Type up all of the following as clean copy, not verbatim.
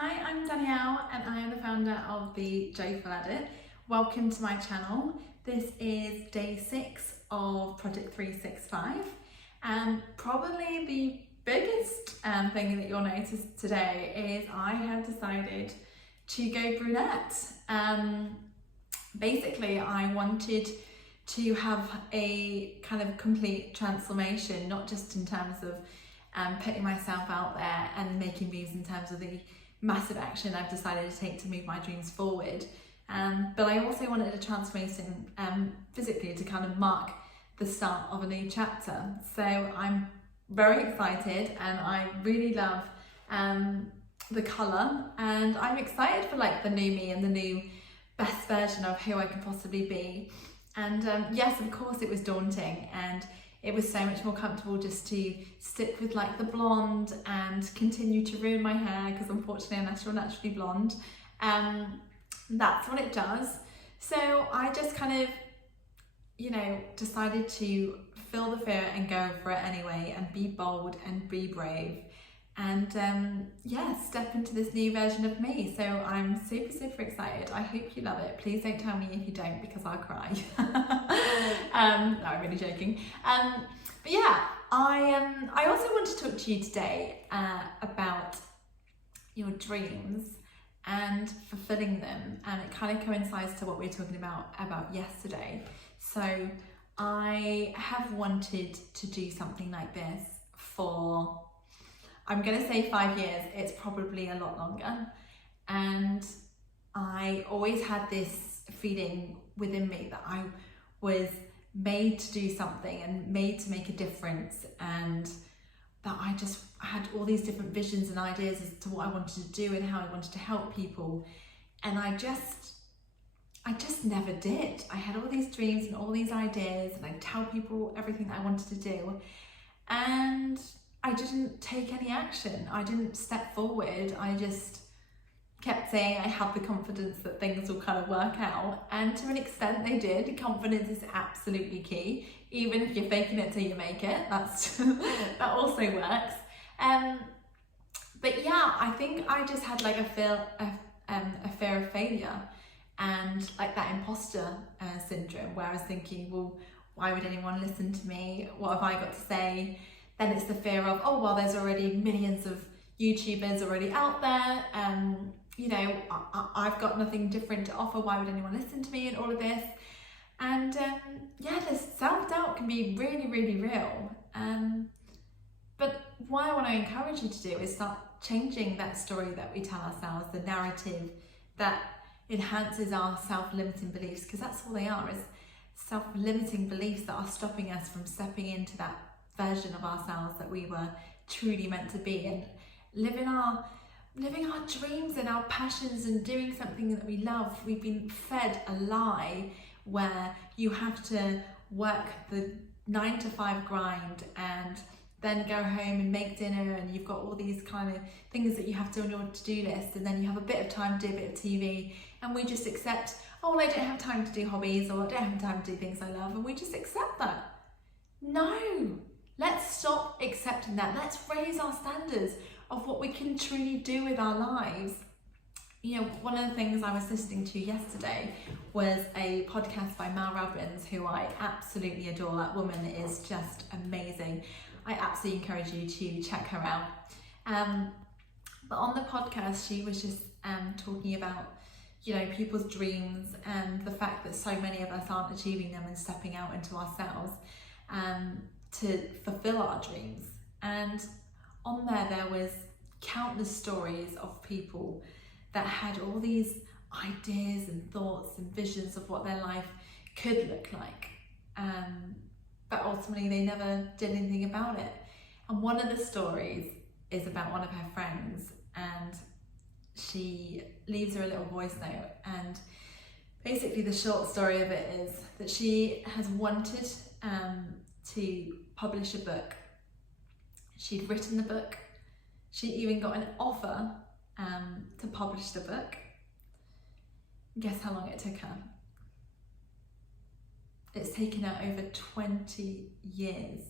Hi, I'm Danielle and I am the founder of the Joyful Edit. Welcome to my channel. This is day 6 of Project 365 and probably the biggest thing that you'll notice today is I have decided to go brunette. Basically, I wanted to have a kind of complete transformation, not just in terms of putting myself out there and making moves in terms of the massive action I've decided to take to move my dreams forward, but I also wanted a transformation physically to kind of mark the start of a new chapter. So I'm very excited and I really love the colour, and I'm excited for like the new me and the new best version of who I could possibly be. And yes, of course it was daunting, and it was so much more comfortable just to stick with like the blonde and continue to ruin my hair because unfortunately I'm naturally blonde. That's what it does. So I just kind of, decided to feel the fear and go for it anyway and be bold and be brave and step into this new version of me. So I'm super excited. I hope you love it. Please don't tell me if you don't because I'll cry. No, I'm really joking. But yeah, I also want to talk to you today about your dreams and fulfilling them, and it kind of coincides to what we were talking about yesterday. So I have wanted to do something like this for, I'm going to say 5 years, it's probably a lot longer. And I always had this feeling within me that I was made to do something and made to make a difference, and that I just had all these different visions and ideas as to what I wanted to do and how I wanted to help people. And I just never did. I had all these dreams and all these ideas, and I'd tell people everything that I wanted to do. And I didn't take any action. I didn't step forward. I just kept saying I have the confidence that things will kind of work out. And to an extent they did. Confidence is absolutely key. Even if you're faking it till you make it, that also works. But yeah, I think I just had like a fear of failure and like that imposter syndrome, where I was thinking, well, why would anyone listen to me? What have I got to say? Then it's the fear of, oh, well, there's already millions of YouTubers already out there. I've got nothing different to offer. Why would anyone listen to me and all of this? And this self-doubt can be really real. But what I want to encourage you to do is start changing that story that we tell ourselves, the narrative that enhances our self-limiting beliefs, because that's all they are, is self-limiting beliefs that are stopping us from stepping into that version of ourselves that we were truly meant to be, and living our dreams and our passions and doing something that we love. We've been fed a lie where you have to work the 9-to-5 grind and then go home and make dinner, and you've got all these kind of things that you have to do on your to-do list, and then you have a bit of time to do a bit of TV, and we just accept, oh, well, I don't have time to do hobbies, or I don't have time to do things I love, and we just accept that. No, let's stop accepting that. Let's raise our standards of what we can truly do with our lives. One of the things I was listening to yesterday was a podcast by Robbins, who I absolutely adore. That woman is just amazing. I absolutely encourage you to check her out. But on the podcast, she was just talking about, people's dreams and the fact that so many of us aren't achieving them and stepping out into ourselves to fulfill our dreams. And on there was countless stories of people that had all these ideas and thoughts and visions of what their life could look like, but ultimately they never did anything about it. And one of the stories is about one of her friends, and she leaves her a little voice note, and basically the short story of it is that she has wanted to publish a book. She'd written the book. She even got an offer to publish the book. Guess how long it took her? It's taken her over 20 years.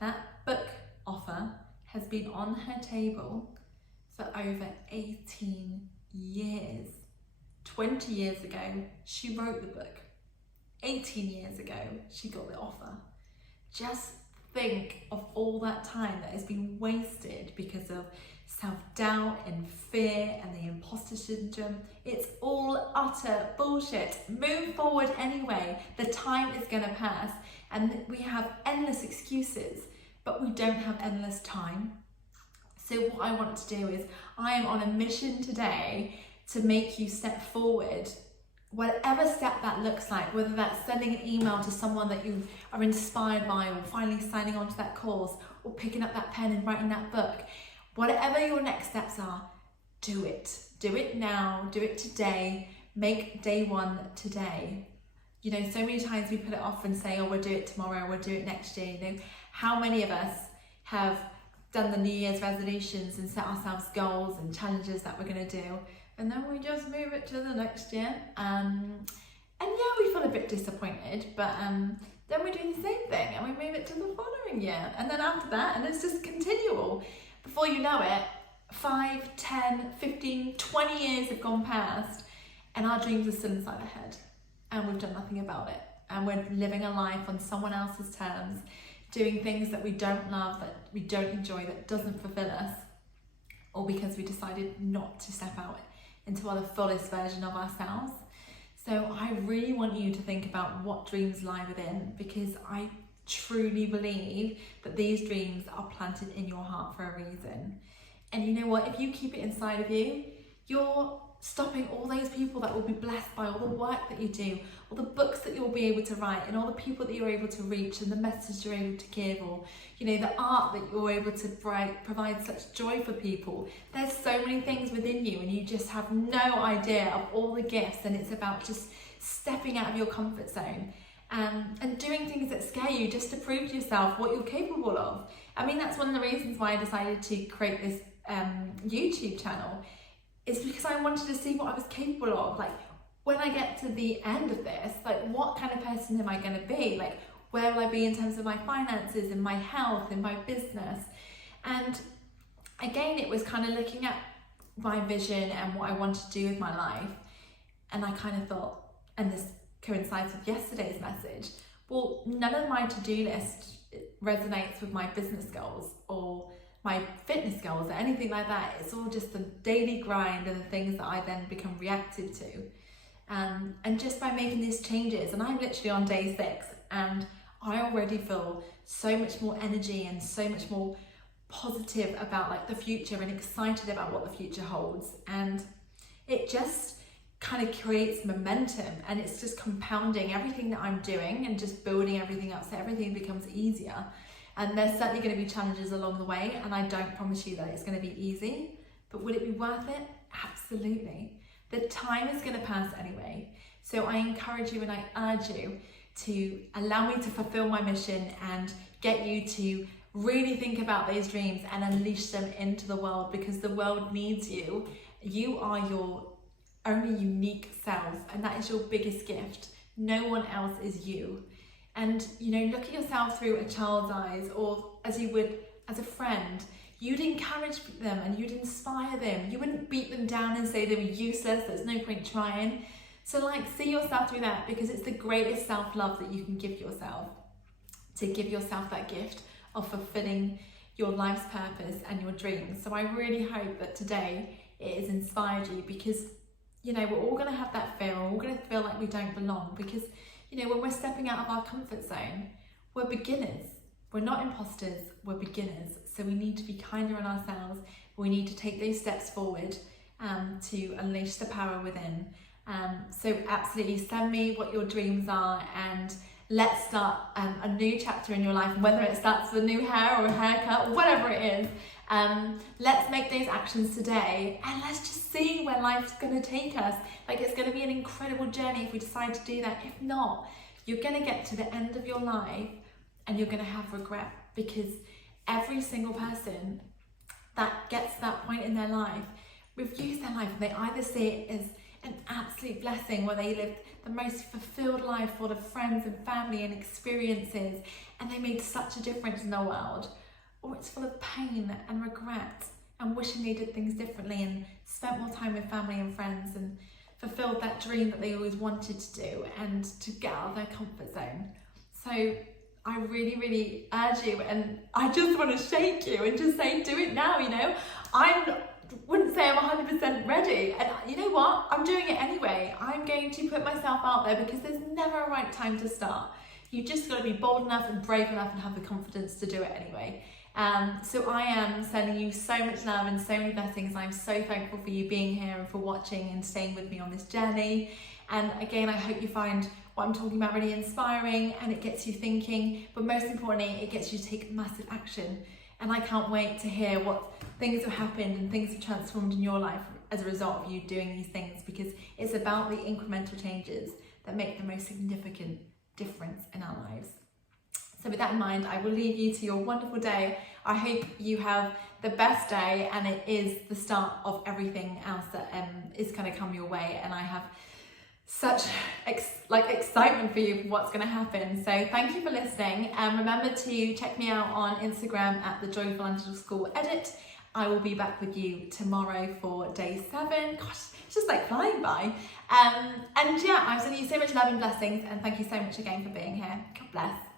That book offer has been on her table for for over 18 years. 20 years ago, she wrote the book. 18 years ago, she got the offer. Just think of all that time that has been wasted because of self-doubt and fear and the imposter syndrome. It's all utter bullshit. Move forward anyway. The time is going to pass, and we have endless excuses, but we don't have endless time. So what I want to do is, I am on a mission today to make you step forward, whatever step that looks like, whether that's sending an email to someone that you are inspired by, or finally signing on to that course, or picking up that pen and writing that book. Whatever your next steps are, do it. Do it now, do it today, make day one today. You know, so many times we put it off and say, oh, we'll do it tomorrow, we'll do it next year. You know, how many of us have done the New Year's resolutions and set ourselves goals and challenges that we're going to do, and then we just move it to the next year, and yeah, we feel a bit disappointed, but then we do the same thing and we move it to the following year, and then after that, and it's just continual. Before you know it, 5, 10, 15, 20 years have gone past, and our dreams are still inside our head, and we've done nothing about it, and we're living a life on someone else's terms, doing things that we don't love, that we don't enjoy, that doesn't fulfill us, or because we decided not to step out into our fullest version of ourselves. So I really want you to think about what dreams lie within, because I truly believe that these dreams are planted in your heart for a reason. And you know what, if you keep it inside of you, you're stopping all those people that will be blessed by all the work that you do, all the books that you'll be able to write, and all the people that you're able to reach, and the message you're able to give, or you know, the art that you're able to provide such joy for people. There's so many things within you, and you just have no idea of all the gifts, and it's about just stepping out of your comfort zone and doing things that scare you, just to prove to yourself what you're capable of. I mean, that's one of the reasons why I decided to create this YouTube channel, is because I wanted to see what I was capable of. Like, when I get to the end of this, like, what kind of person am I going to be? Like, where will I be in terms of my finances and my health and my business? And again, it was kind of looking at my vision and what I wanted to do with my life. And I kind of thought, and this coincides with yesterday's message, well, none of my to-do list resonates with my business goals or my fitness goals or anything like that. It's all just the daily grind and the things that I then become reactive to. And just by making these changes, and I'm literally on day 6, and I already feel so much more energy and so much more positive about like the future, and excited about what the future holds. And it just kind of creates momentum, and it's just compounding everything that I'm doing and just building everything up, so everything becomes easier. And there's certainly going to be challenges along the way, and I don't promise you that it's going to be easy, but will it be worth it? Absolutely. The time is going to pass anyway. So I encourage you and I urge you to allow me to fulfill my mission and get you to really think about those dreams and unleash them into the world, because the world needs you. You are your only unique self, and that is your biggest gift. No one else is you. And you know, look at yourself through a child's eyes, or as you would as a friend. You'd encourage them and you'd inspire them. You wouldn't beat them down and say they were useless, there's no point trying. So like, see yourself through that, because it's the greatest self-love that you can give yourself, to give yourself that gift of fulfilling your life's purpose and your dreams. So I really hope that today it has inspired you, because you know, we're all going to have that fear, we're all going to feel like we don't belong, because you know, when we're stepping out of our comfort zone, we're beginners. We're not imposters, we're beginners. So we need to be kinder on ourselves. We need to take those steps forward to unleash the power within. So absolutely send me what your dreams are, and let's start a new chapter in your life, whether it starts with a new hair or a haircut, whatever it is. Let's make those actions today, and let's just see where life's going to take us. Like, it's going to be an incredible journey if we decide to do that. If not, you're going to get to the end of your life and you're going to have regret, because every single person that gets to that point in their life reviews their life, and they either see it as an absolute blessing where they lived the most fulfilled life full of friends and family and experiences, and they made such a difference in the world, or it's full of pain and regret and wishing they did things differently and spent more time with family and friends and fulfilled that dream that they always wanted to do and to get out of their comfort zone. So I really, really urge you, and I just want to shake you and just say, do it now, you know. I wouldn't say I'm 100% ready, and you know what? I'm doing it anyway. I'm going to put myself out there because there's never a right time to start. You've just got to be bold enough and brave enough and have the confidence to do it anyway. So I am sending you so much love and so many blessings. I'm so thankful for you being here and for watching and staying with me on this journey. And again, I hope you find what I'm talking about really inspiring and it gets you thinking, but most importantly, it gets you to take massive action. And I can't wait to hear what things have happened and things have transformed in your life as a result of you doing these things, because it's about the incremental changes that make the most significant difference in our lives. So with that in mind, I will leave you to your wonderful day. I hope you have the best day, and it is the start of everything else that is going to come your way. And I have such excitement for you for what's going to happen. So thank you for listening, and remember to check me out on Instagram at @thejoyful_edit. I will be back with you tomorrow for day 7. Gosh, it's just like flying by. And yeah, I'm sending you so much love and blessings, and thank you so much again for being here. God bless.